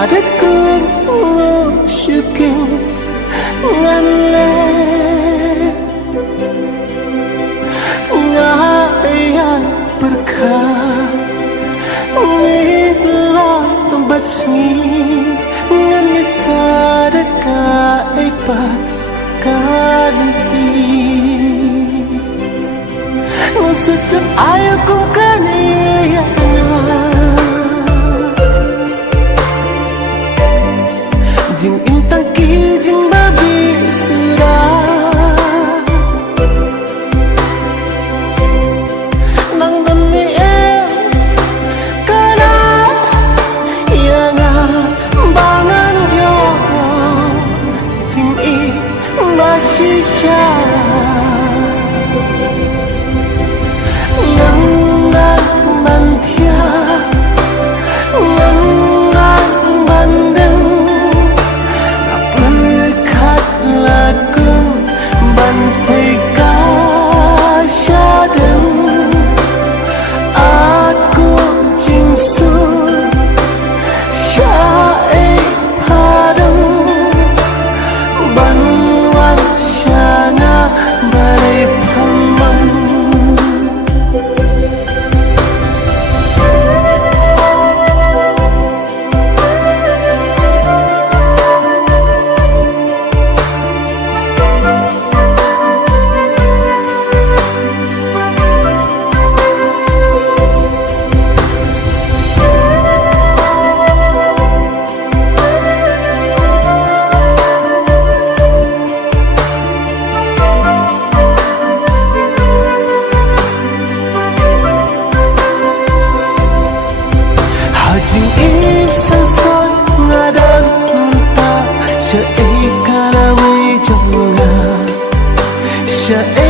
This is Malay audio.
ada kun syukur ngan le ngaya berkah mitlah batsngi ngan ngit sadaka ipat kanti nusut ayo kum kaniya jing intang ki jing babi surah nang demi kana yang bangan yo jing I basisha nang bantia nang bandeng Shut